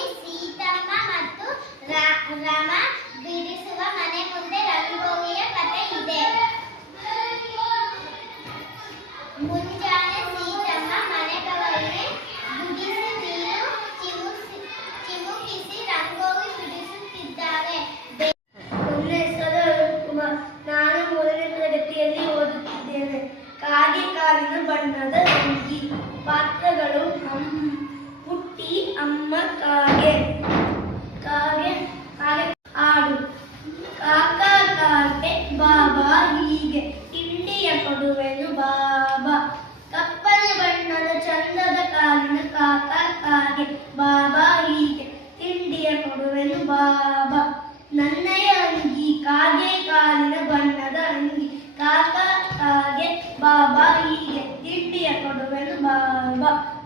ರಂಗೋಲಿ ಸೀತಮ್ಮ ಮತ್ತು ರಮ ಬಿಡಿಸುವ ಮನೆ ಮುಂದೆ ರಂಗೋಲಿಯ ಕಥೆ ಇದೆ. ಮುಂಜಾನೆ ಸೀತಮ್ಮ ಮನೆ ಬವರಿಗೆ ಬಿಡಿಸಿ ನೀರು ಚಿಮುಕಿಸಿ ರಂಗೋಲಿ ಬಿಡಿಸುತ್ತಿದ್ದಾರೆ ನಾನು ಮೂರನೇ ತರಗತಿಯಲ್ಲಿ ಓದುತ್ತಿದ್ದೇನೆ. ಕಾಗೆ ಕಾಲಿನ ಬಣ್ಣದ ಕೊಡುವೆನು ಬಾಬಾ. ನನ್ನಯ ಅಂಗಿ, ಕಾಗೆ ಕಾಲಿನ ಬಣ್ಣದ ಅಂಗಿ. ಕಾಕ, ಕಾಗೆ, ಬಾಬಾ ಹೀಗೆ ತಿಂಡಿಯ ಕೊಡುವೆನು ಬಾಬಾ.